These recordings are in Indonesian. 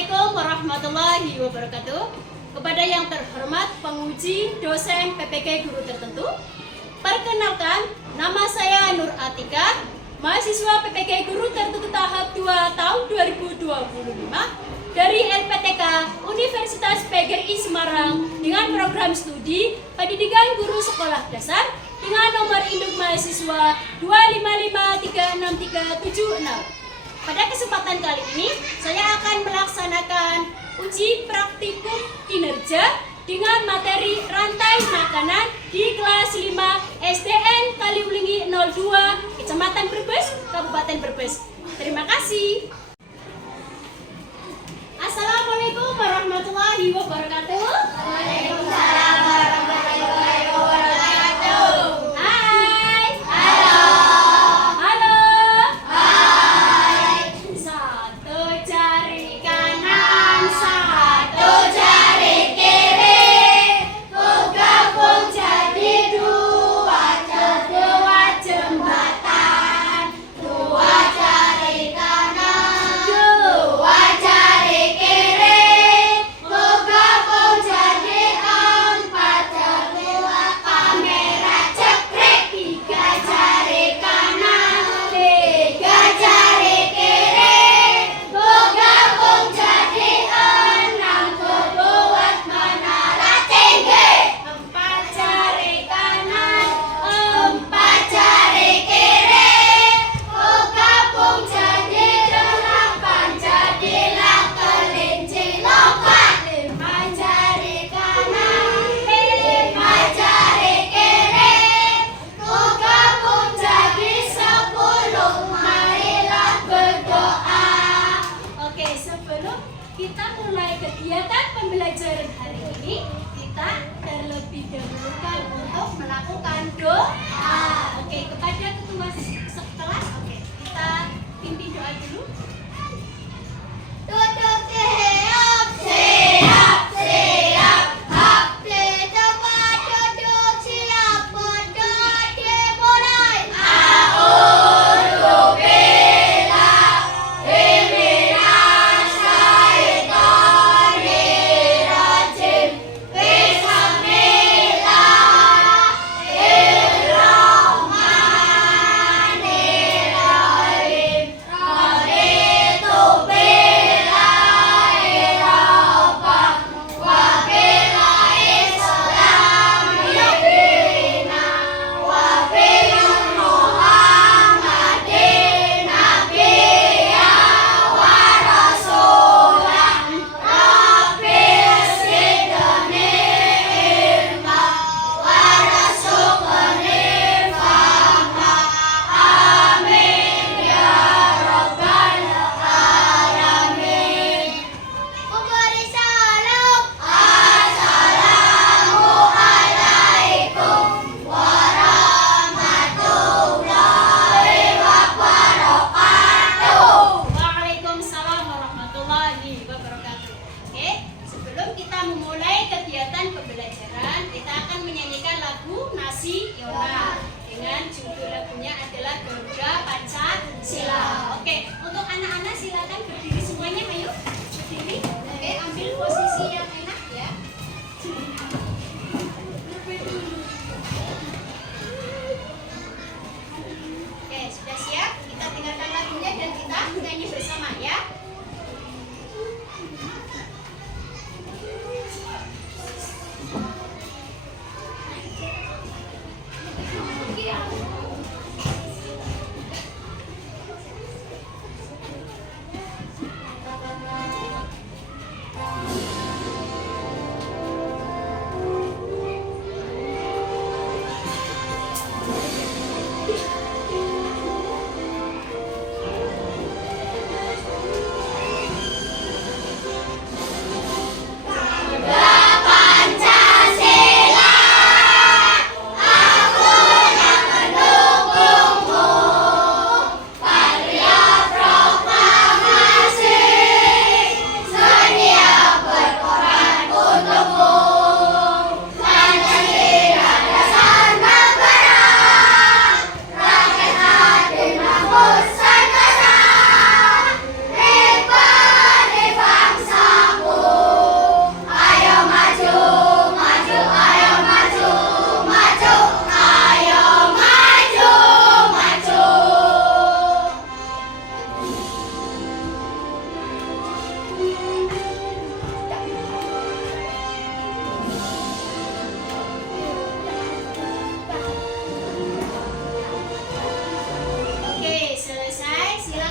Assalamualaikum warahmatullahi wabarakatuh. Kepada yang terhormat penguji dosen PPK guru tertentu, perkenalkan, nama saya Nur Atika, mahasiswa PPK guru tertentu tahap 2 tahun 2025 dari LPTK Universitas PGRI Semarang dengan program studi pendidikan guru sekolah dasar dengan nomor induk mahasiswa 2553637. Pada kesempatan kali ini, saya akan melaksanakan uji praktikum kinerja dengan materi rantai makanan di kelas 5 SDN Kaliulingi 02, Kecamatan Brebes, Kabupaten Brebes. Terima kasih. Assalamualaikum warahmatullahi wabarakatuh. Waalaikumsalam warahmatullahi wabarakatuh. Hai. Halo. Halo. Hai. Satu jari kanan, satu jari kiri, gabung jadi dua jembatan. Dua jari kanan, dua jari kiri, gabung jadi empat. Dua kamera cekrek, tiga jari kanan, tiga jari kiri, gabung jadi enam. Buat menara tinggi. Empat jari kanan, empat jari kiri, gabung jadi delapan. Jadilah kelinci lompat. Lima jari kanan, lima jari kiri, gabung jadi 10. Marilah berdoa. Oke, sebelum kita mulai kegiatan pembelajaran hari ini, kita terlebih dahulu untuk melakukan doa. Oke, kepada ketua sekelas, oke, kita pimpin doa dulu. Duduk siap, siap, siap. Hap di tempat duduk siap. Berdoa dimulai. A'udzubillahi Bismillahirrahmanirrahim.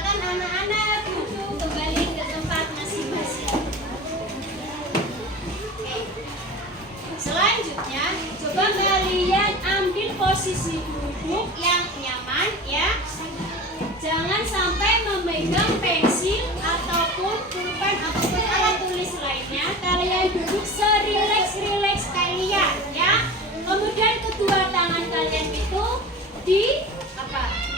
silakan anak-anak duduk kembali ke tempat masing-masing. Oke. Selanjutnya, coba kalian ambil posisi duduk yang nyaman ya. Jangan sampai memegang pensil ataupun pulpen ataupun alat tulis lainnya. Kalian duduk serileks-rileks kalian ya. Kemudian kedua tangan kalian itu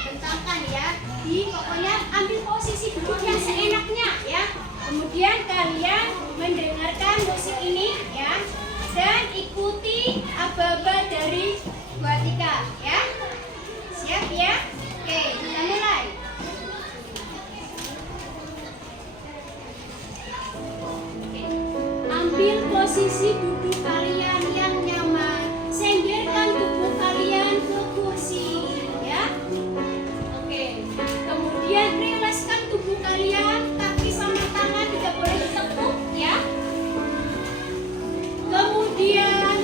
bentangkan ya. Pokoknya ambil posisi duduk yang seenaknya ya. Kemudian kalian mendengarkan musik ini ya. Dan ikuti aba-aba dari Bu Atika ya. Siap ya? Oke, kita mulai. Oke. Ambil posisi duduk kalian yang nyaman. Senggerkan tubuh kalian ke kursi ya. Oke. Kemudian rilekskan tubuh kalian, kaki sama tangan tidak boleh ditekuk ya. Kemudian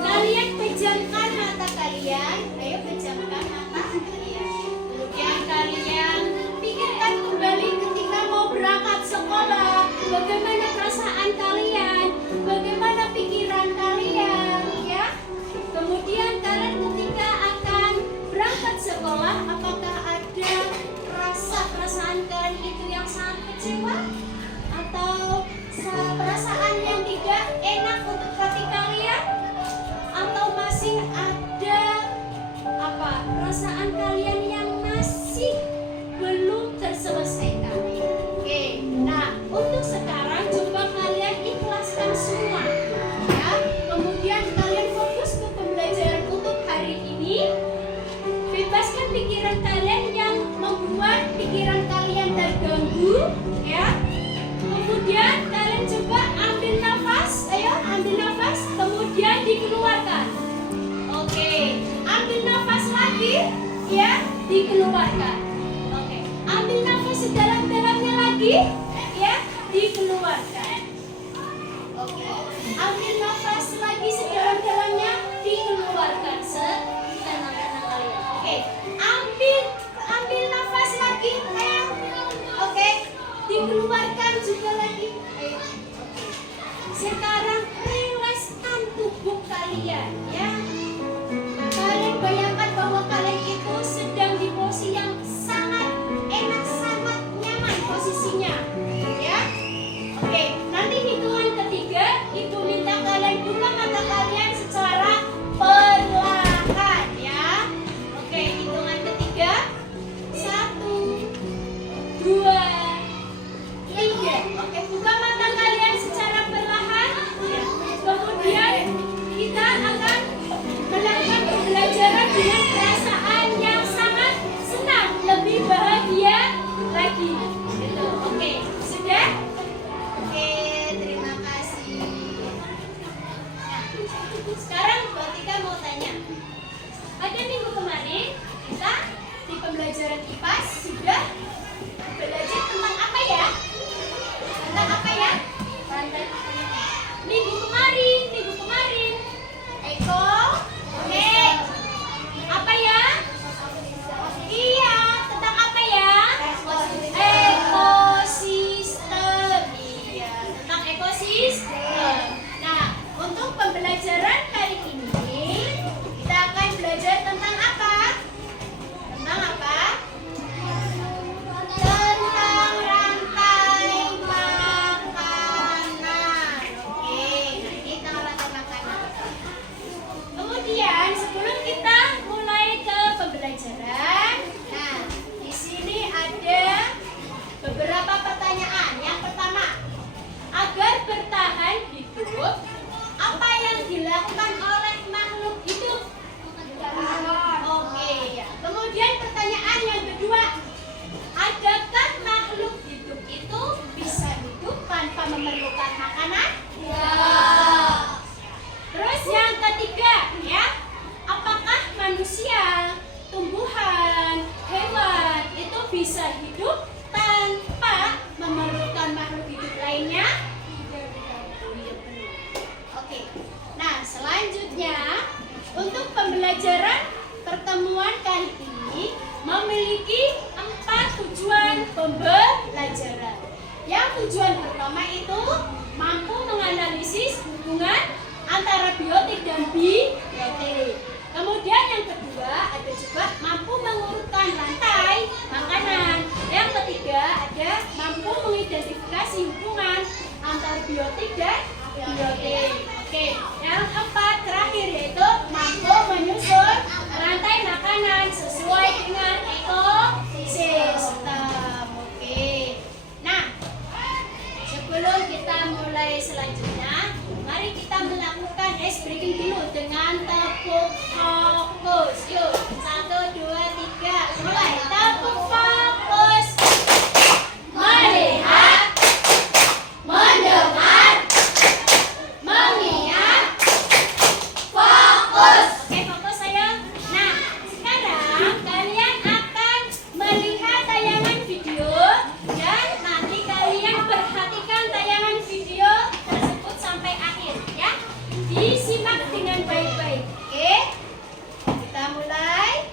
kalian pejamkan mata kalian. Ayo pejamkan mata kalian. Kemudian kalian pikirkan kembali ketika mau berangkat sekolah. Bagaimana perasaan kalian? Bagaimana pikiran kalian? Ya. Kemudian kalian ketika akan berangkat sekolah, apakah ada perasaan kalian itu yang sangat kecewa? Atau perasaan yang tidak enak untuk hati kalian? Atau masih ada perasaan kalian yang masih belum terselesaikan? Oke, nah untuk sekarang coba kalian ikhlaskan semua ya. Kemudian kalian fokus ke pembelajaran untuk hari ini. Bebaskan pikiran kalian yang membuat pikiran kalian terganggu ya. Kemudian kalian coba ambil nafas, ayo ambil nafas, kemudian dikeluarkan. Oke, ambil nafas lagi, ya, dikeluarkan. Oke, ambil nafas sedalam-dalamnya lagi, ya, dikeluarkan. Oke, ambil nafas lagi sedalam-dalamnya, dikeluarkan. Tenang-tenang kalian. Oke, ambil nafas lagi, ayo. Oke. Dikeluarkan juga lagi. Sekarang rilekskan tubuh kalian ya. Kalian bayangkan bahwa kalian itu sedang di posisi yang sangat enak, sangat nyaman posisinya ya. Oke, nanti hitungan ketiga Ibu minta kalian buka mata kalian secara perlahan ya. Oke, hitungan ketiga. 1, 2, 3. Oke, buka mata kalian secara perlahan. Kemudian kita akan melakukan pembelajaran dengan perasaan yang sangat senang, lebih bahagia lagi. Gitu. Oke, sudah? Oke, terima kasih. Nah, sekarang Mbak Tika mau tanya. Pada minggu kemarin kita di pembelajaran IPA sudah belajar tentang apa ya? Tentang apa ya? Minggu kemarin. Eko. Oke. Apa ya? Iya, tentang apa ya? Ekosistem. Iya, tentang ekosistem. Nah, untuk pembelajaran kali ini kita akan belajar tentang apa? Tentang apa? Tentang rantai makanan. Oke, nah ini tentang rantai makanan. Kemudian sebelum kita mulai ke pembelajaran, nah di sini ada beberapa pertanyaan. Yang pertama, agar bertahan hidup, apa yang dilakukan oleh makhluk hidup? Oke, ya. Kemudian pertanyaan yang kedua, adakah makhluk hidup itu bisa hidup tanpa memerlukan makanan? Ya. Terus yang ketiga, ya, apakah manusia, tumbuhan, hewan itu bisa hidup tanpa memerlukan makhluk hidup lainnya? Oke. Nah, selanjutnya untuk pembelajaran pertemuan kali ini memiliki tujuan pembelajaran. Yang tujuan pertama itu mampu menganalisis hubungan antara biotik dan biotik. Kemudian yang kedua ada juga mampu mengurutkan rantai makanan. Yang ketiga ada mampu mengidentifikasi hubungan antara biotik dan biotik. Oke, yang keempat terakhir yaitu mampu menyusun rantai makanan sesuai dengan ekosistem. Oke. Nah, sebelum kita mulai selanjutnya, mari kita melakukan ice breaking dulu dengan tepuk fokus. Yuk, 1, 2, 3, mulai. Tepuk fokus. Melihat, mendengar, mengingat, fokus. Oke, fokus sayang. Nah, sekarang kalian akan melihat tayangan video dan nanti kalian perhatikan tayangan video tersebut sampai akhir ya. Disimak dengan baik-baik. Oke? Kita mulai.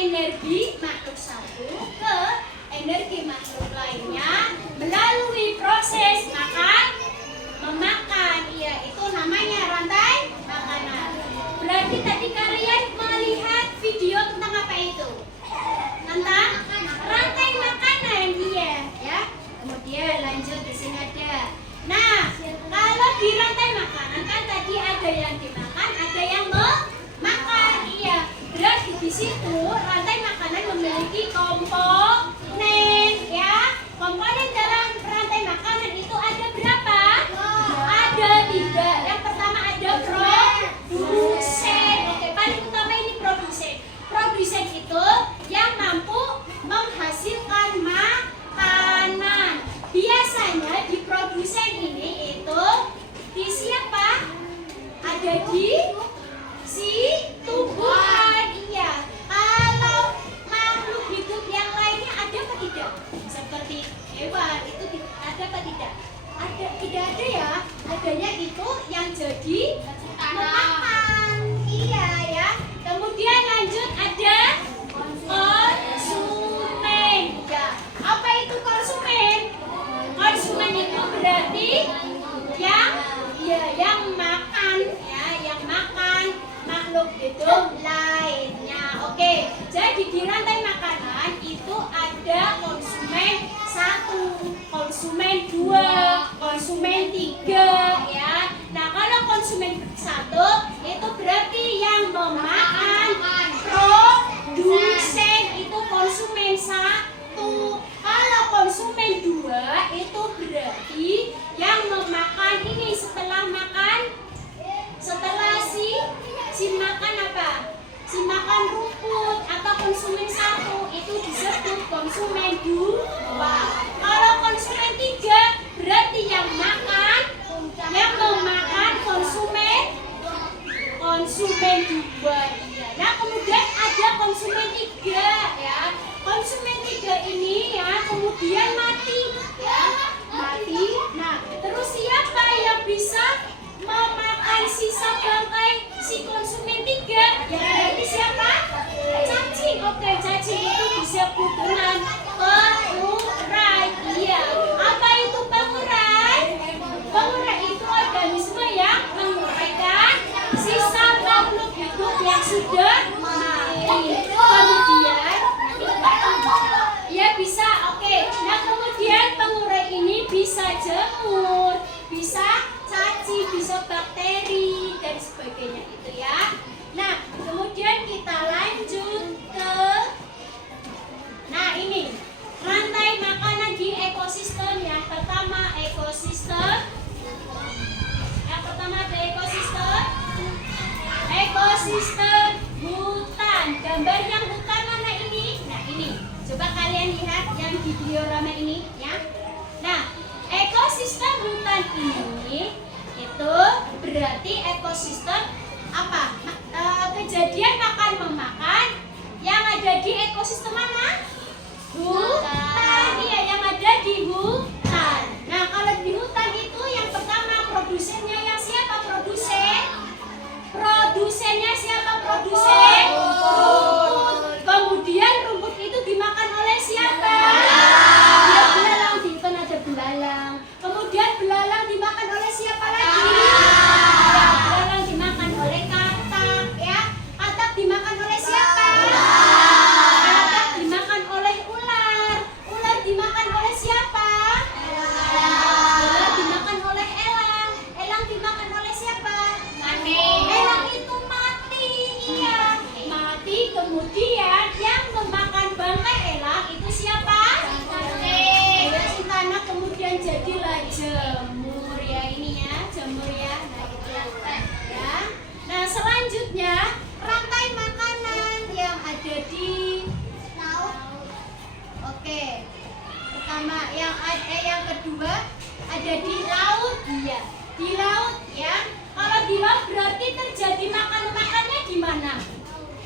energi makhluk satu ke energi makhluk lainnya melalui proses memakan. Iya, itu namanya rantai makanan. Berarti tadi kalian melihat video tentang apa itu? Tentang rantai makanan, iya, ya. Kemudian lanjut di sini ada. Nah, kalau di rantai makanan kan tadi ada yang dimakan, ada yang Si makan apa? Si makan rumput atau konsumen 1 itu disebut konsumen 2. Kalau konsumen 3 berarti yang memakan konsumen 2. Iya. Nah, kemudian ada konsumen 3 ya. Konsumen 3 ini ya kemudian mati ya. Mati. Nah, terus siapa yang bisa memakan sisa bangkai si konsumen 3? Ya berarti siapa? Cacing. Oke, cacing itu disebut dengan pengurai. Iya. Apa itu pengurai? Pengurai itu organisme yang menguraikan sisa makhluk hidup yang sudah mati. Kemudian ya bisa. Oke. Nah, kemudian pengurai ini bisa jamur, bisa cacing, bisa bakteri dan sebagainya itu ya. Nah, kemudian kita lanjut ke ini rantai makanan di ekosistem. Yang pertama ekosistem. Yang pertama ada ekosistem hutan. Gambar yang hutan mana ini? Nah, ini. Coba kalian lihat yang di diorama ini ya. Nah, ekosistem hutan ini itu berarti ekosistem apa? Kejadian makan memakan yang ada di ekosistem mana? Hutan. Iya, yang ada di hutan. Nah, kalau di hutan itu yang pertama produsennya yang siapa? Produsennya siapa? Rumput. Kemudian rumput itu dimakan oleh siapa? Ya, belalang. Di hutan ada belalang. Kemudian belalang dimakan oleh siapa lagi? Ya, belalang dimakan oleh katak ya. Katak dimakan oleh siapa? Katak dimakan oleh ular. Ular dimakan oleh siapa? Ular dimakan oleh elang. Elang dimakan oleh siapa? Elang itu mati. Iya, mati. Kemudian yang memakan bangkai elang itu siapa? Tanah. Kemudian jadilah jamur ya, ini ya, jamur ya. Nah, itu ya. Nah, selanjutnya rantai makanan yang ada di laut. Oke. Pertama yang kedua ada di laut. Iya, di laut ya. Kalau di laut berarti terjadi makannya di mana?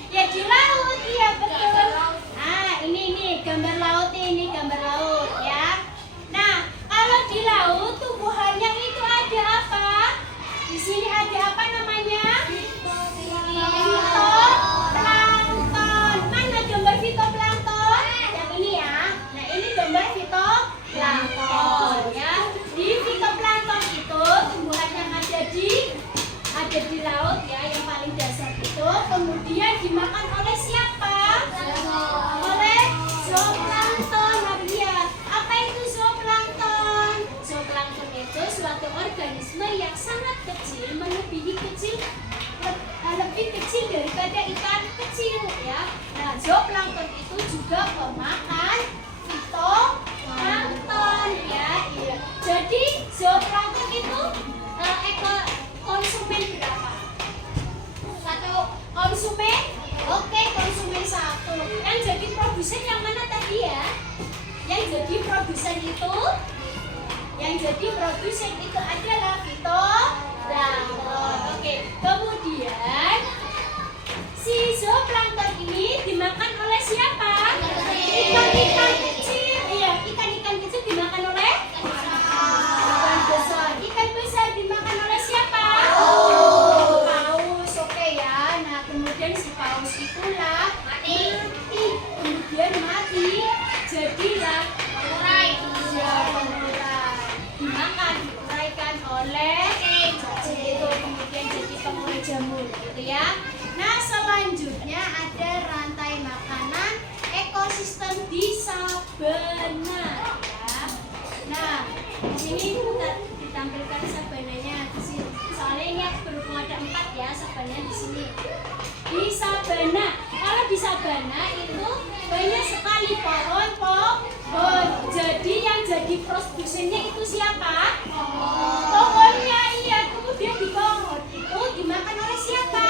Ya di laut. Iya, betul. Nah, ini gambar laut ini, gambar laut ya. Nah, kalau di laut tumbuhannya itu ada apa? Di sini ada apa namanya? Fitoplankton. Mana gambar fitoplankton? Yang ini ya. Nah, ini gambar fitoplankton ya. Di fitoplankton itu tumbuhan yang ada di laut ya, yang paling dasar itu kemudian dimakan oleh siapa? Oleh zooplankton. Nah, iya. Apa itu zooplankton? Zooplankton itu suatu organisme yang sangat kecil, lebih kecil daripada ikan kecil ya. Nah, zooplankton itu juga pemakan fitoplankton ya. Iya. Jadi zooplankton itu konsumen berapa? Satu konsumen. Oke, konsumen 1. Yang jadi produsen yang mana tadi ya? Yang jadi produsen itu adalah fitoplankton. Oke, kemudian si zooplankton ini dimakan oleh siapa? Ikan-ikan kecil. Iya, ikan-ikan kecil dimakan oleh ikan besar. Ikan besar dimakan oleh siapa? Paus. Oke ya. Nah, kemudian si paus itulah mati. Kemudian mati. Jadilah pengurai. Dimakan, diuraikan oleh cacing itu, kemudian jadi pengurai jamur gitu ya. Nah, selanjutnya ada rantai makanan ekosistem di sabana ya. Nah, di sini kita ditampilkan sabananya di sini. Soalnya ini berhubung ada 4 ya sabananya di sini. Di sabana, kalau di sabana itu banyak sekali pohon. Jadi yang jadi produsennya itu siapa? Pohonnya. Iya, kemudian di pohon itu dimakan oleh siapa?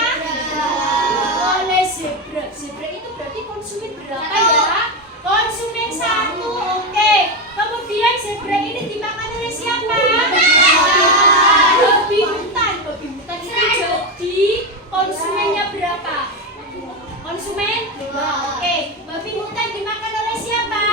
berapa ya? Konsumen 1. Oke. Kemudian zebra ini dimakan oleh siapa? Babi hutan. Babi hutan itu jadi konsumennya berapa? Konsumen 2. Oke. Babi hutan dimakan oleh siapa?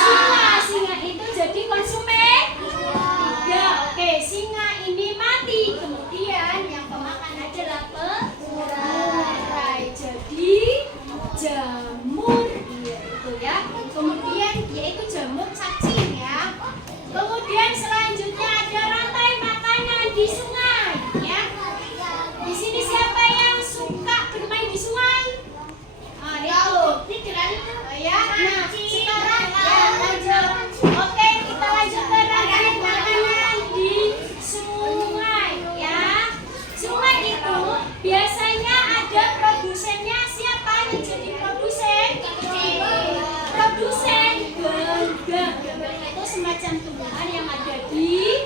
Singa. Singa itu jadi konsumen 3. Oke. Singa ini mati. Kemudian yang pemakan adalah pemurai. Jadi jamur, iya itu ya. Kemudian yaitu jamur cacing ya. Kemudian selanjutnya ada rantai makanan di sungai ya. Di sini siapa yang suka bermain di sungai? Itu. Ya. Nah, sekarang ya lanjut. Oke, kita lanjut ke rantai makanan di sungai ya. Sungai itu biasanya ada produsennya. Siapa yang jadi produsen? Produsen ganggang. Ganggang itu semacam tumbuhan yang ada di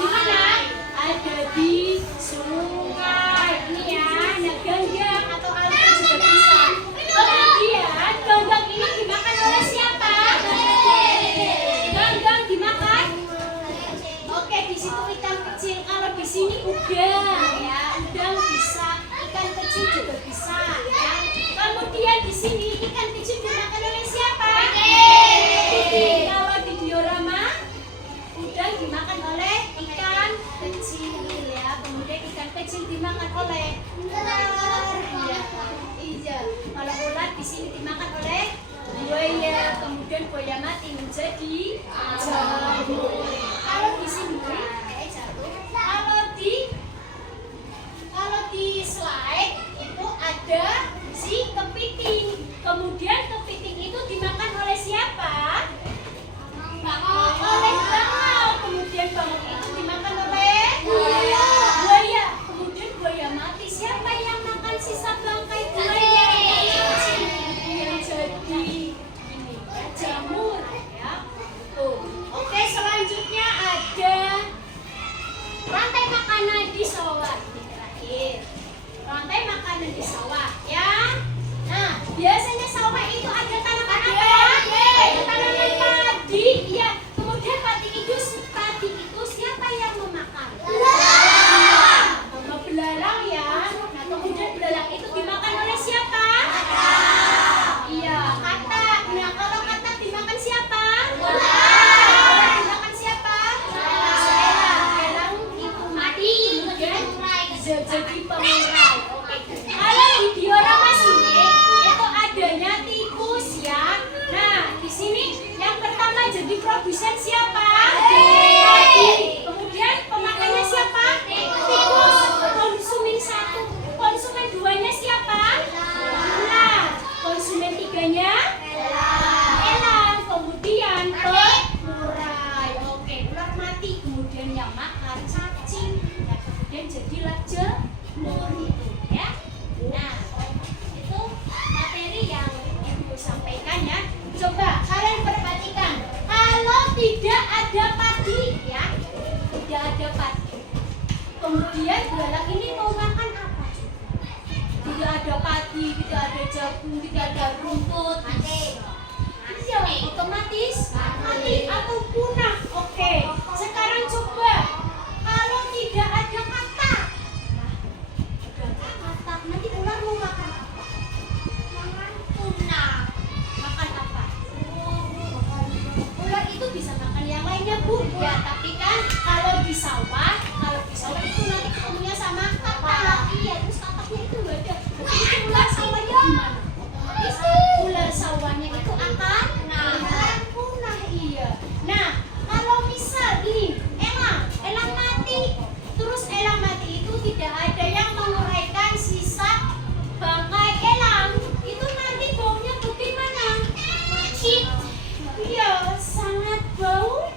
mana? Ada di sungai. Ini ya, nah ganggang atau alga juga bisa. Kemudian ganggang ini dimakan oleh siapa? Ganggang dimakan. Oke, di situ ikan kecil. Kalau di sini udang ya, udang bisa, ikan kecil juga bisa ya. Kemudian di sini ikan kecil dimakan oleh siapa? Titik. Kalau di diorama udang dimakan oleh ikan kecil ya. Kemudian ikan kecil dimakan oleh ular. Iya. Kalau ular di sini dimakan oleh buaya. Kemudian buaya mati menjadi jamur. Kalau di sini kalau di slide itu ada si kepiting. Kemudian kepiting itu dimakan oleh siapa? Oleh bangau. Kemudian bangau itu dimakan oleh buaya. Kemudian buaya mati. Siapa yang makan sisa bangkai buaya? Yang jadi ini ya, jamur ya. Tuh. Oke, selanjutnya ada rantai makanan di sawah. Ini terakhir. Rantai makanan di sawah ya. Nah, biasanya sawah itu ada tanaman apa? Ada tanaman padi. Iya. Kemudian padi itu siapa yang memakan? Sama belalang ya. Nah, kemudian belalang itu dimakan oleh siapa? Iya, katak. Nah, kalau katak dimakan siapa? Dimakan siapa? Elang itu mati. Kemudian jadi pemurai. Oke. Kalau di diorama sini itu adanya tikus ya. Nah, di sini yang pertama jadi produsen siapa? Kemudian pemakannya siapa? Tikus. Konsumen 1. Konsumen 2-nya siapa? Ular. Konsumen 3-nya? Elang. Kemudian pemurai. Oke, ular mati. Kemudian yang makan cacing. Nah, kemudian jadilah jamur itu ya. Nah, itu materi yang Ibu sampaikan ya. Coba kalian perhatikan. Kalau tidak ada padi ya, tidak ada padi. Kemudian belalang ini mau makan apa? Tidak ada padi, tidak ada jagung, tidak ada rumput. Iya, otomatis mati atau punah. Oke, sekarang coba kalau tidak ada katak. Katak, nanti ular mau makan apa? Makan punah. Makan apa? Ular itu bisa makan yang lainnya, Bu. Ya, tapi kan kalau di sawah itu nanti ketemunya sama katak. Iya, terus kataknya itu nggak ada. Itu ular sawahnya gimana? Otomatis ular sawahnya itu akan punah. Iya. Nah, kalau misal ini elang mati, terus elang mati itu tidak ada yang menguraikan sisa bangkai elang, itu nanti baunya bagaimana? Iya, sangat bau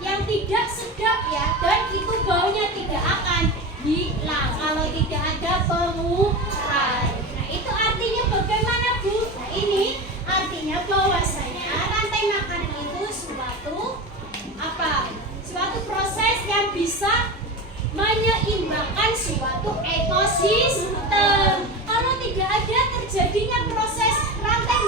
yang tidak sedap ya, dan itu baunya tidak akan hilang kalau tidak ada pengurai. Nah, itu artinya bagaimana, Bu? Nah, ini artinya bahwasanya rantai makanan itu suatu proses yang bisa menyeimbangkan suatu ekosistem. Kalau tidak ada terjadinya proses rantai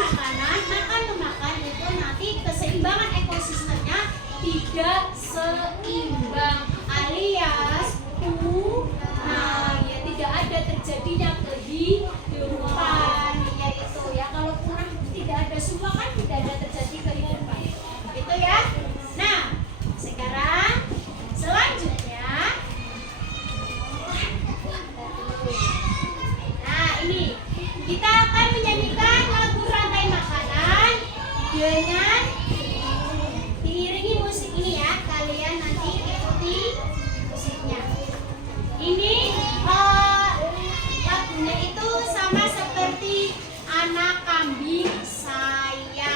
kambing saya.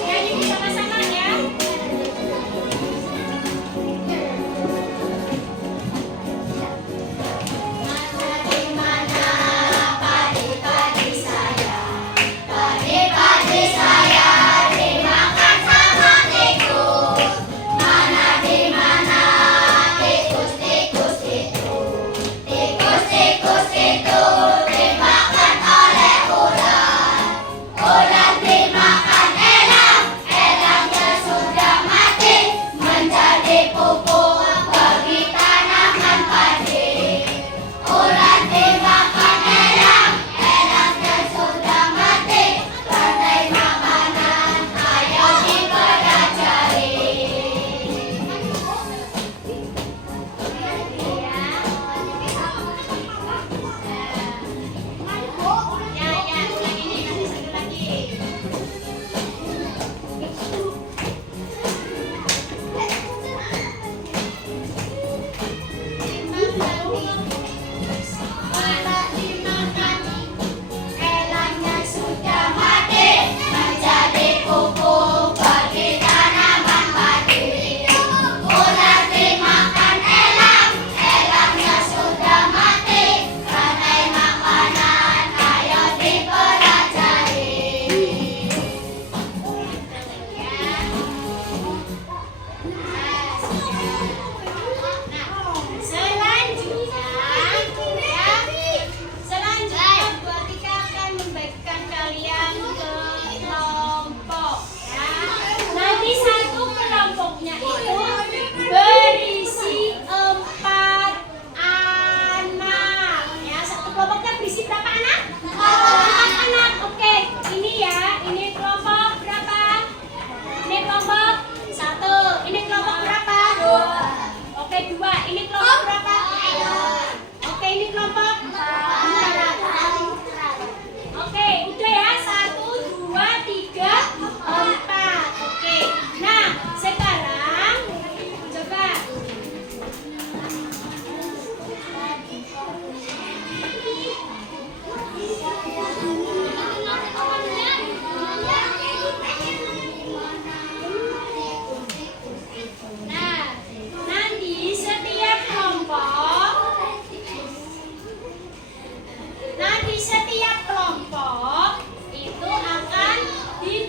Ya, ini sama-sama ya.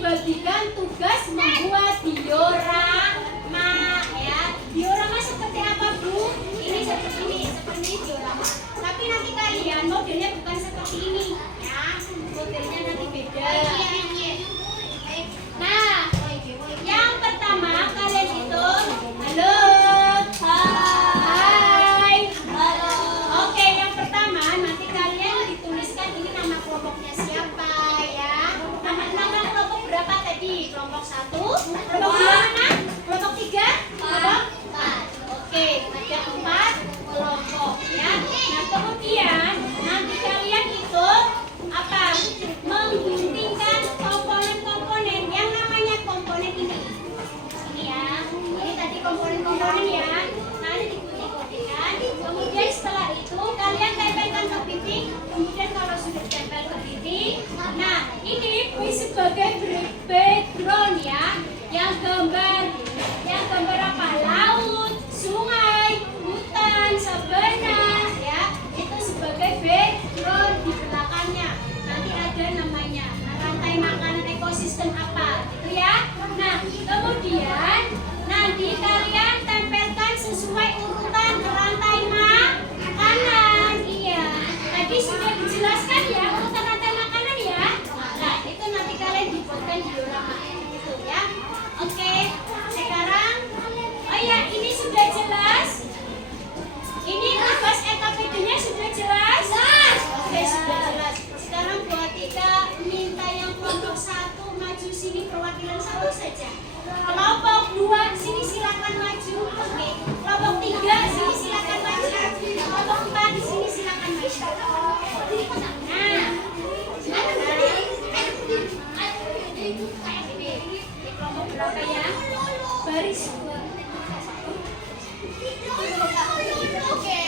Bagikan tugas membuat diorama ya. Diorama seperti apa, Bu? Ini seperti diorama. Tapi nanti kalian modelnya bukan seperti ini ya. Modelnya nanti beda. Nah, yang pertama kalian itu halo. Hai. Halo. Oke, yang pertama nanti kalian dituliskan ini nama kelompoknya siapa ya. Nama kelompok berapa tadi? Kelompok 1, kelompok 2 mana? Kelompok 3, kelompok 4. Oke, ada 4 kelompok ya. Nah, kemudian nanti kalian itu apa? Mengguntingkan komponen-komponen yang namanya komponen ini. Ini ya. Ini tadi komponen-komponen ya. Nanti digunting-guntingkan. Kemudian setelah itu kalian tempelkan ke titik. Kemudian kalau sudah tempel ke titik, nah ini sebagai background ya, yang gambar apa? Laut, sungai, hutan, sabana ya, itu sebagai background di belakangnya. Nanti ada namanya rantai makanan ekosistem apa, gitu ya. Nah, kemudian nanti kalian tempelkan sesuai urutan rantai makanan. Iya, tadi sudah dijelaskan ya urutan rantai makanan ya. Nah, itu nanti kalian dibuatkan diorama gitu ya. Oke, sekarang oh ya, ini sudah jelas. Ini tugas EKPD-nya sudah jelas? Oke, sudah jelas. Sekarang Bu Atika minta yang kelompok 1 maju sini, perwakilan 1 saja. Kelompok 2 sini silakan maju. Oke. Kelompok 3 sini silakan maju. Kelompok 4 di sini silakan maju. Nah, ini kelompok berapa ya? Baris 2. Oke.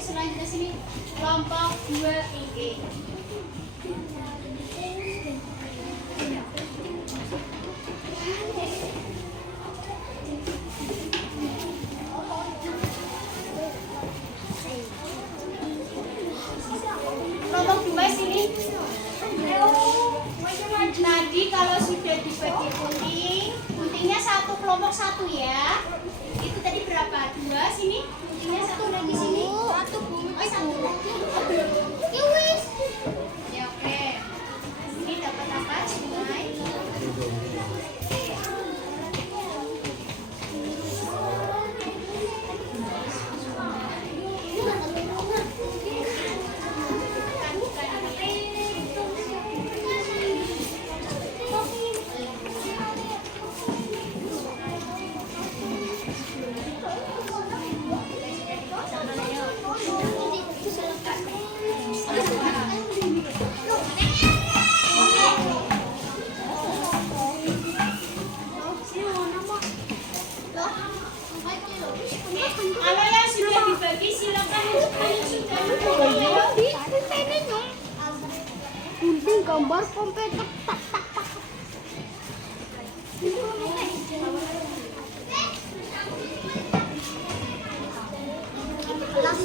selanjutnya sini kelompok 2E. Kelompok 2 sini. Tadi kalau sudah dibagi kuntingnya satu kelompok satu ya. Itu tadi berapa? 2 sini. Kuntingnya satu lagi sini. Satu lagi. Ya oke. Ini dapat apa? Sungai. Kalau yang sudah dibagi silakan sudah gunting gambar komputer tak tak tak. Kelas.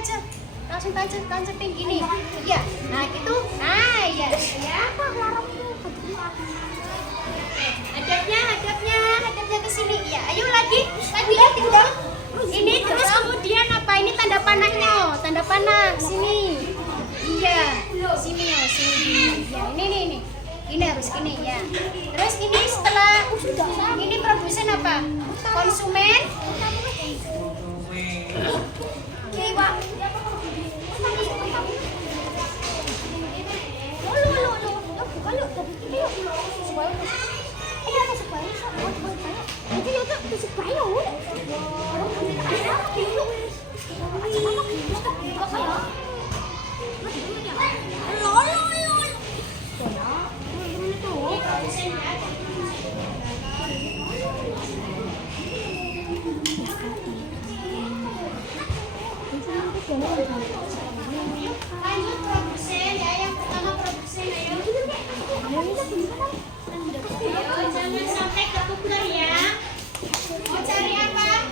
aja. Langsung tancepin gini. Iya. Nah, gitu. Nah, iya. Ya. Hadapnya ke sini. Ya, ayo lagi tinggal. Ini terus kemudian apa? Ini tanda panahnya, oh. Tanda panah sini. Iya. Sini ya, sini. Ya, ini. Ini harus gini ya. Terus ini setelah ini produsen apa? Konsumen. Oke, Pak. Lanjut produsen ya, yang pertama produsen ayo. Ayo, jangan sampai ketuker ya. Mau cari apa?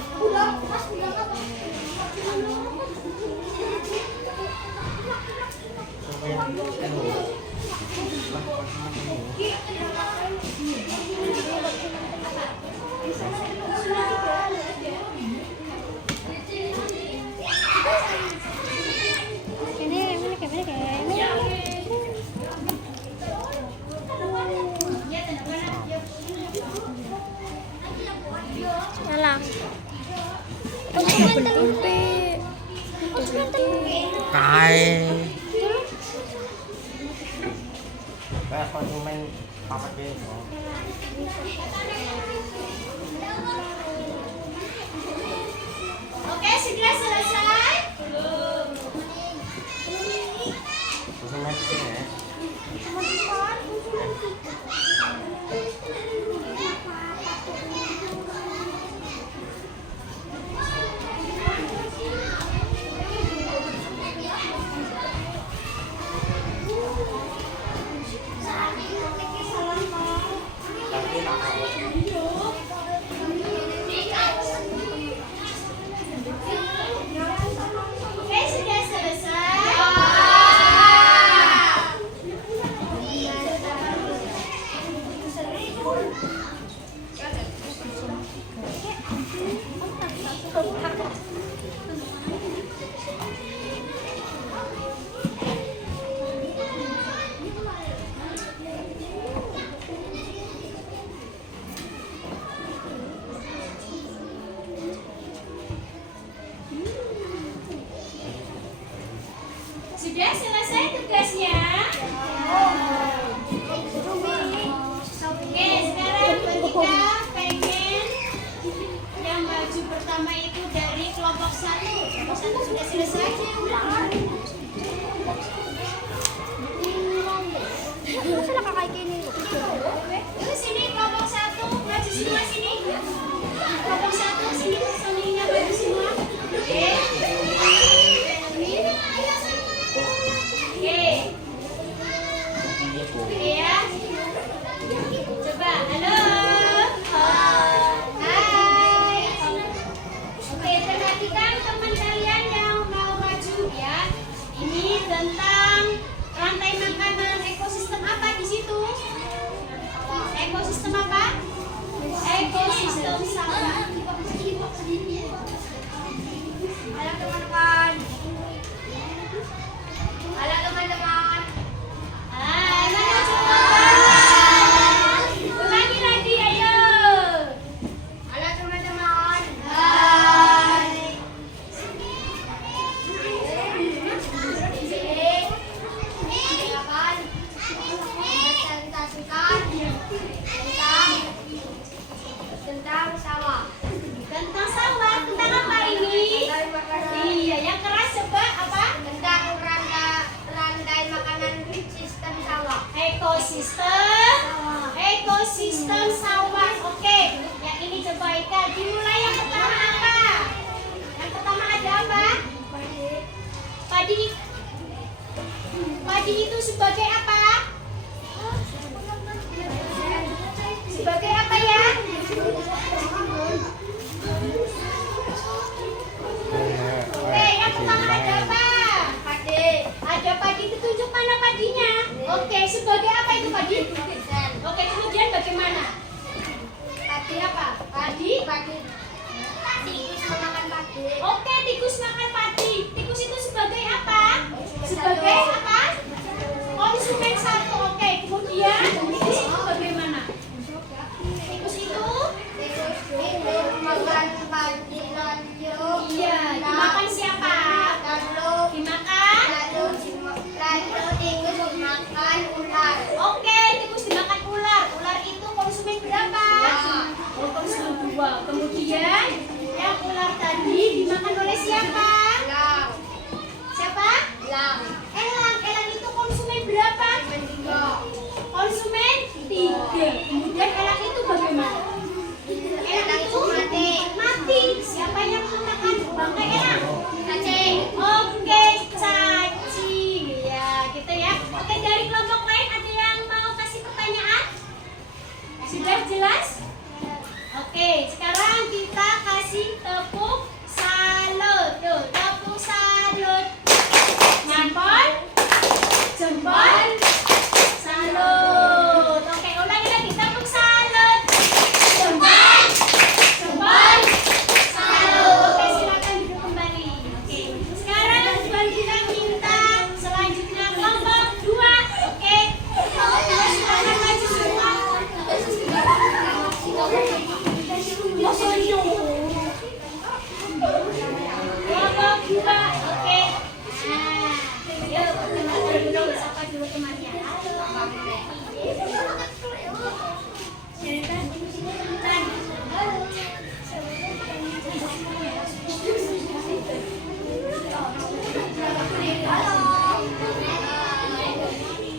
konsumen papat deh. Oke, sudah selesai? Konsumen di sini ya. Oke, sudah selesai? Sudah selesai tugasnya? Oke, sekarang kita pengen yang maju pertama itu dari kelompok 1. Kelompok 1 sudah selesai? Terus sini kelompok 1 maju semua sini. Kelompok 1 sini seninya maju semua. Oke. Oke ya. Coba, halo. Hai. Oke, perhatikan teman kalian yang mau maju ya. Ini tentang rantai makanan ekosistem apa di situ? Ekosistem apa? Ekosistem sampah. Halo teman-teman. Halo teman-teman. Mana coba? Ulangi lagi, ayo. Halo teman-teman. Hai. bagaimana? Padi apa? Padi? Tikus memakan padi. Oke, tikus makan padi. Tikus itu sebagai apa? Sebagai apa? Konsumen satu. Oke, kemudian tikus itu bagaimana? Tikus itu? Tikus itu makan padi lanjut. Iya, dimakan siapa? Dimakan? Lalu tikus makan ular. Oke, tikus dimakan ular. Ular itu konsumen berapa? Oh, konsumen 2. Kemudian yang ular tadi dimakan oleh siapa? Elang. Siapa? Elang. Elang. Elang itu konsumen berapa? Konsumen 3. Kemudian elang itu bagaimana? Elang itu mati. Siapa yang memakan bangkai elang? Cacing. Oke, cacing. Ya, gitu ya. Oke, dari kelompok lain ada yang mau kasih pertanyaan? Sudah jelas? Oke, sekarang kita kasih tepuk salut. Tuh, tepuk salut. Jempol. Jempol. Salut. Oke, ulangi lagi, tepuk salut. Jempol. Jempol. Salut. Oke, silakan duduk kembali. Oke, sekarang Tuan kita minta selanjutnya kelompok 2. Oke, kelompok 2 silakan maju semua. Kelompok 2, oke. Nah, yuk perkenalan dulu, sapa dulu temannya.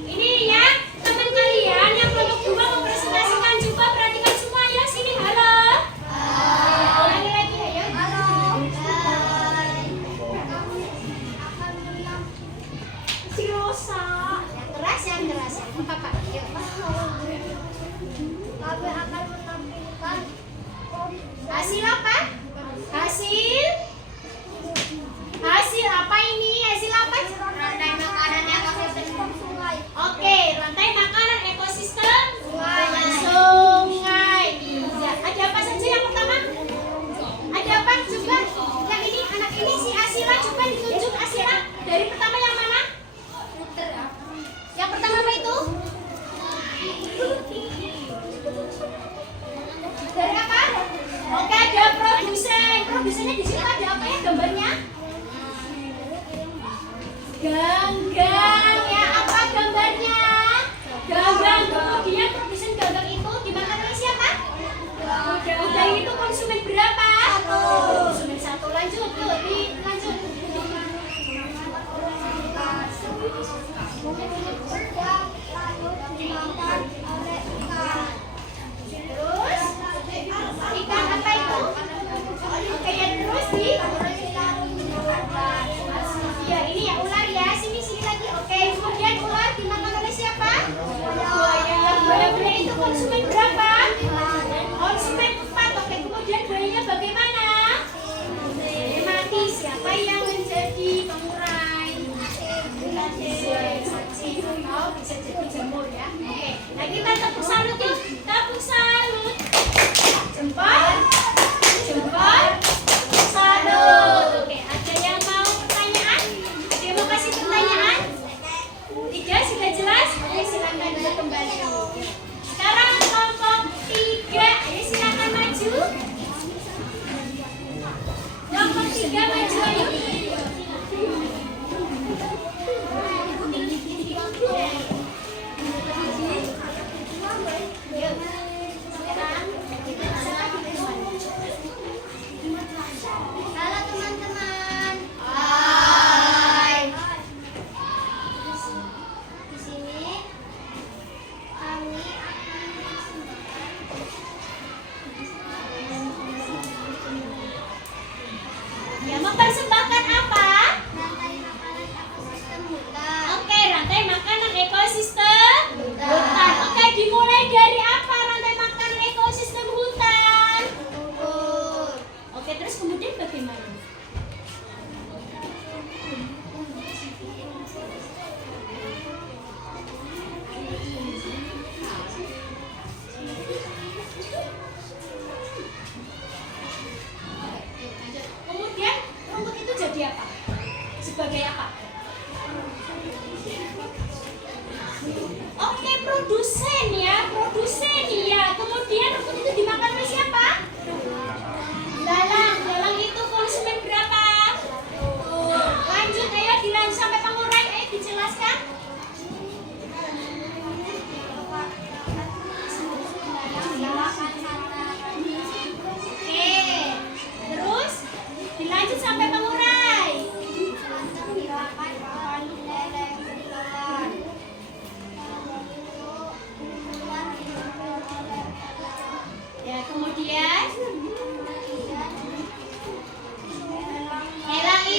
Ini ya, teman kalian yang kelompok 2 mempresentasikan juga, perhatikan semua ya. Sini, halo. Ulangi lagi, ayo. Si Rosa. Yang keras. Papa, yuk. Kami akan menampilkan Hasil apa? Hasil apa ini? Hasil apa? rantai makanan yang ekosistem sungai. Oke, rantai makanan ekosistem sungai. Iya. Ada apa saja yang pertama? Ada apa? Coba yang ini, anak ini si Asila, coba ditunjuk Asila. Dari pertama yang mana? Yang pertama apa itu? Dari apa? Oke, ada produsen. Produsennya di situ ada apa ya gambarnya? Ganggang ya, apa gambarnya? Ganggang. Kemudian produsen ganggang itu dimakan oleh siapa? Udang itu konsumen berapa? Konsumen 1. Lanjut tuh, lanjut. Dimakan oleh ikan. Terus ikan apa itu? Oke, ya terus di. Ya ini ya ular ya. Sini lagi. Oke, kemudian ular dimakan oleh siapa? Buaya itu konsumen berapa? Konsumen 4. Oke, kemudian buayanya bagaimana? Mati. Siapa yang menjadi pengurai? Oh, bisa jadi jamur ya. Oke, nah kita tepuk salut yuk. Tepuk salut. Jempol. Salut. Oke, ada yang mau pertanyaan? Ada yang mau kasih pertanyaan? 3 sudah jelas? Oke, silakan duduk kembali. Sekarang kelompok 3. Ayo silakan maju. Kelompok 3 maju ayo. Halo teman-teman. Hai. Di sini kami akan Ya, mempersembahkan apa? rantai makanan ekosistem hutan. Oke, rantai makanan ekosistem hutan. Oke, dimulai dari apa rantai makanan ekosistem hutan? Oke, terus kemudian bagaimana?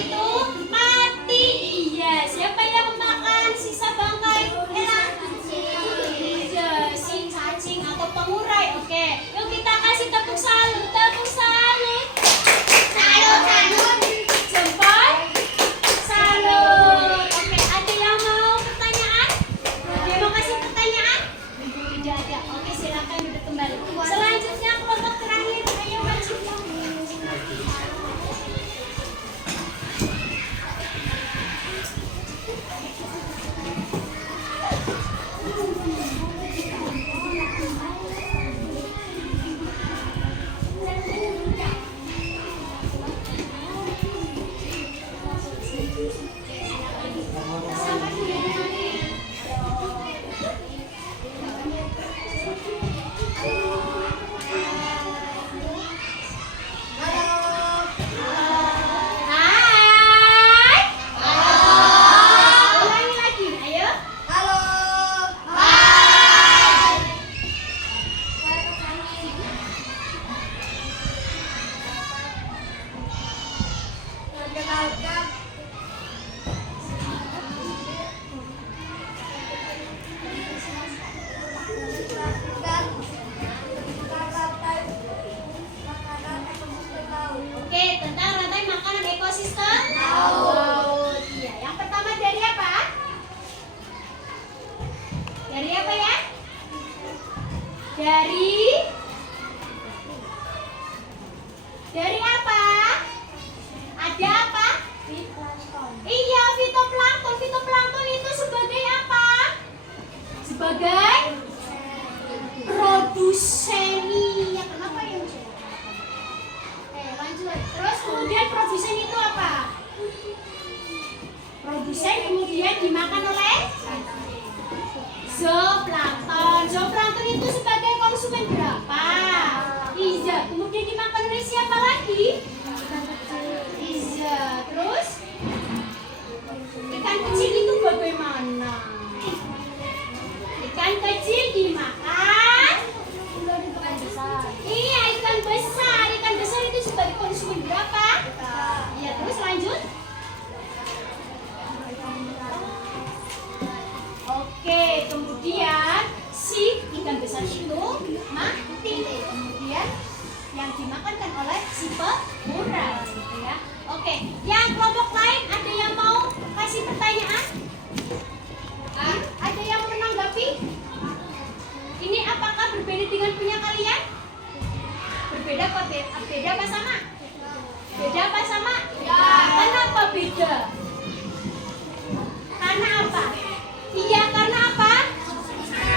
itu mati. Iya, siapa yang memakan sisa bangkai hewan? Iya, si cacing atau pengurai. Oke, yuk kita kasih tepuk salut, tepuk salut. Salut, salut. Jempol. Salut. Oke, ada yang mau pertanyaan? Ada yang mau kasih pertanyaan? Tidak ada. Oke, silakan duduk kembali. Selanjutnya kelompok terakhir, ayo maju. Hai. Ulangi lagi, ayo. Oke, tentang rantai makanan ekosistem laut. Iya, yang pertama dari apa? Dari apa ya? Dari apa? Ada apa? Iya, fitoplankton. Fitoplankton itu sebagai apa? Sebagai produsen. Iya, kenapa ya? Oke, lanjut. Terus kemudian produsen itu apa? Produsen kemudian dimakan oleh zooplankton. Zooplankton itu sebagai konsumen berapa? Iya, kemudian dimakan oleh siapa lagi? Iya, terus ikan kecil itu bagaimana? Ikan kecil dimakan. Iya, ikan besar. Ikan besar itu sebagai konsumen berapa? Iya, terus lanjut. Oke, kemudian si ikan besar itu mati. Kemudian yang dimakan kan oleh si pengurai, gitu ya. Oke, yang kelompok lain ada yang mau kasih pertanyaan? Ada yang mau menanggapi? Ini apakah berbeda dengan punya kalian? Berbeda apa beda apa sama? Beda apa sama? Ya. Kenapa beda? Karena apa? Iya, karena apa?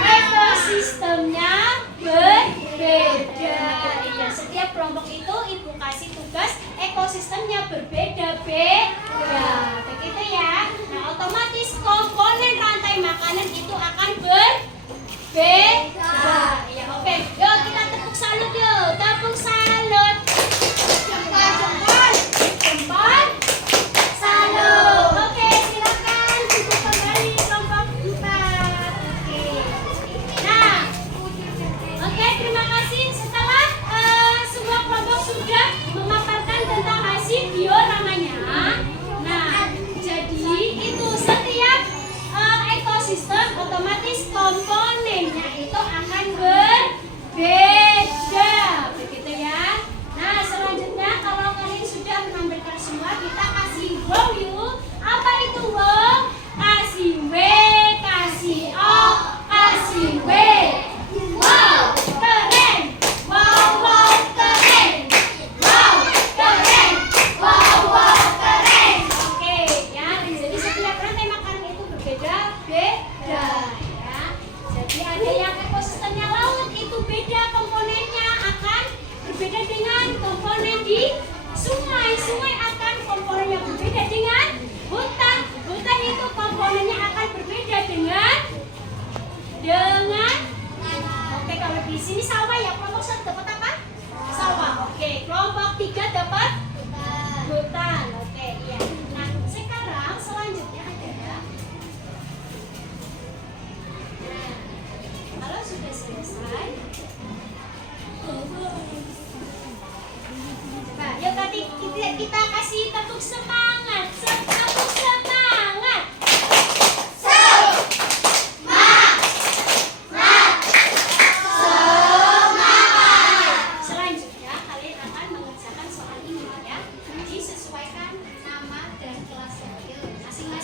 Ekosistemnya berbeda. Iya, setiap kelompok itu ibu kasih tugas ekosistemnya berbeda-beda. Begitu ya. Nah, otomatis komponen rantai makanan itu akan berbeda. Ya, oke. Yuk kita tepuk salut yuk. Tepuk salut. Jempol. Salut. Oke, silakan duduk kembali kelompok 4. Oke. Nah, oke, terima kasih. Setelah semua kelompok sudah memaparkan tentang hasil dioramanya. Nah, jadi itu setiap ekosistem otomatis komponennya itu akan berbeda, begitu ya. Nah, selanjutnya kalau kalian sudah menampilkan semua, kita kasih wow yuk. Apa itu wow? Kasih W, kasih O, kasih W. Wow, keren. Wow, wow, keren. Wow, keren. Wow, wow, keren. Oke, ya. Jadi setiap rantai makanan itu berbeda-beda, ya. Jadi ada yang ekosistemnya laut itu beda komponennya akan berbeda dengan komponen di sungai. Sungai akan komponen yang berbeda dengan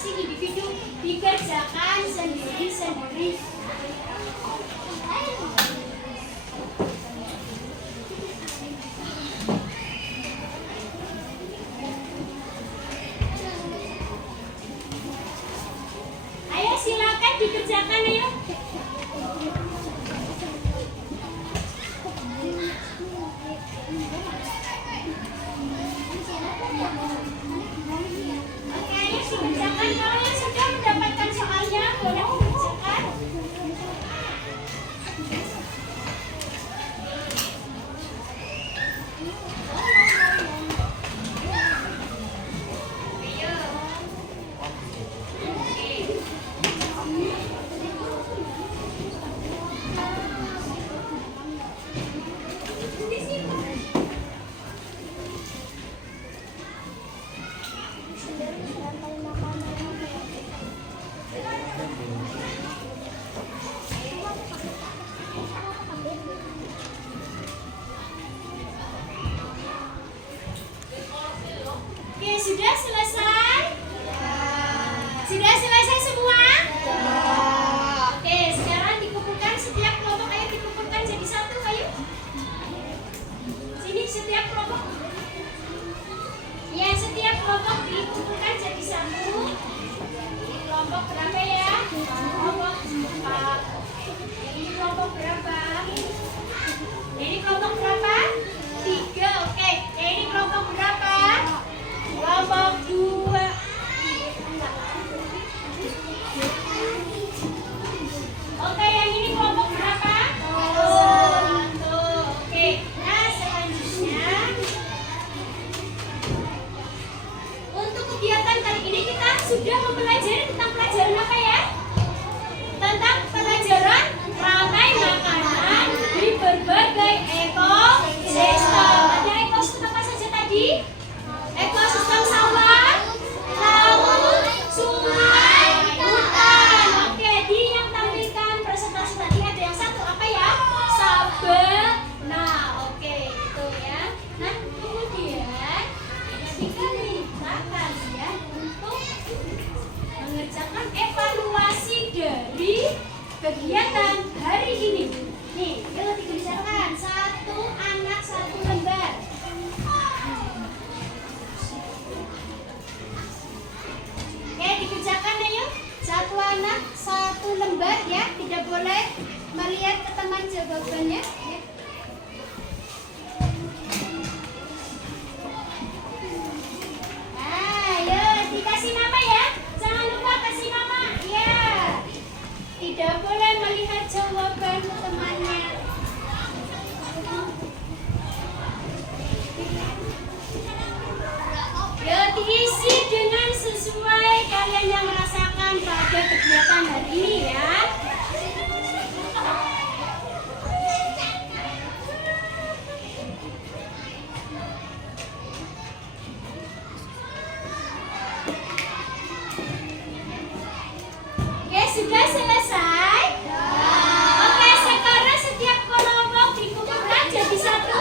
masing-masing individu dikerjakan sendiri-sendiri. Ayo silakan dikerjakan ayo. Oke, ayo dikerjakan. Kalau yang sudah mendapatkan soalnya boleh dikerjakan. Ayo. Oke. Oke, sudah selesai? Sudah selesai semua? Oke, sekarang dikumpulkan setiap kelompok. Ayo dikumpulkan jadi satu, ayo. Sini setiap kelompok. Ya, setiap kelompok dikumpulkan jadi satu. Ini kelompok berapa ya? Kelompok 4. Ini kelompok berapa? Ini kelompok berapa? 3. Oke. Ini kelompok berapa? Kelompok 2. Oke, yang ini kelompok berapa? 1. Oke. Nah, selanjutnya untuk kegiatan kali ini kita sudah mempelajari tentang pelajaran apa ya? Tentang pelajaran rantai makanan di berbagai ekosistem. Ada ekosistem apa saja tadi? Ekosistem sawah, laut, sungai, hutan. Oke, di yang tampilkan presentasi tadi ada yang satu apa ya? Sabana. Oke, itu ya. Nah, kemudian kita minta kalian untuk mengerjakan evaluasi dari kegiatan hari ini. Nih, yuk dikerjakan. 1 anak 1 lembar. Oke, dikerjakan ayo. 1 anak 1 lembar ya. Tidak boleh melihat ke teman jawabannya. Ya. Ayo, dikasih nama ya. Jangan lupa kasih nama. Ya. Tidak boleh melihat jawaban temannya. Ya, diisi dengan sesuai kalian yang merasakan pada kegiatan hari ini ya. Oke, sudah selesai? Oke, sekarang setiap kelompok dikumpulkan jadi satu.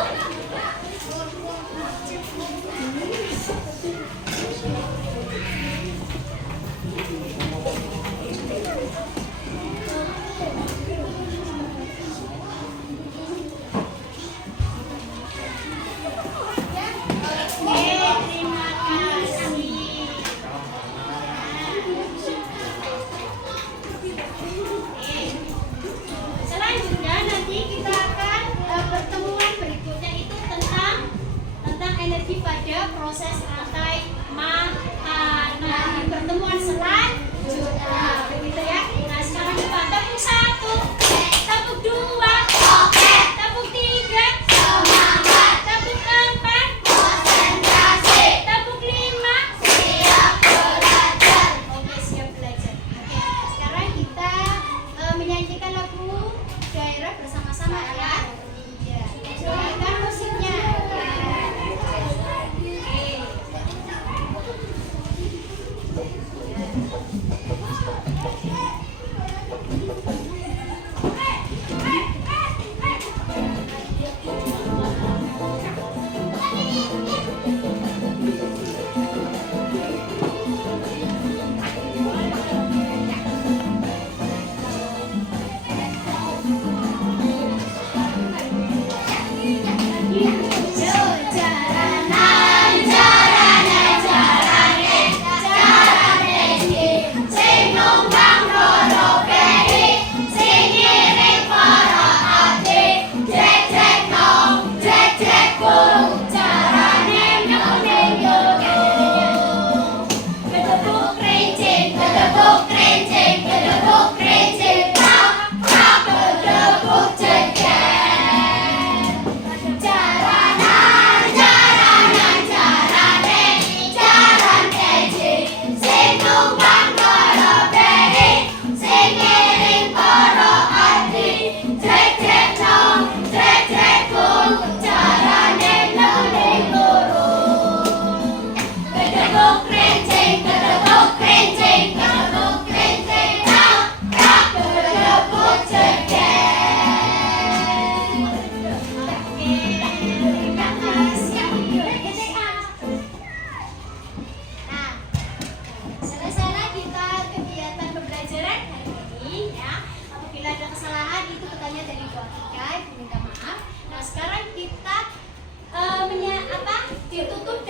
awalnya dari Bu Atika, Ibu minta maaf. Nah sekarang kita ditutup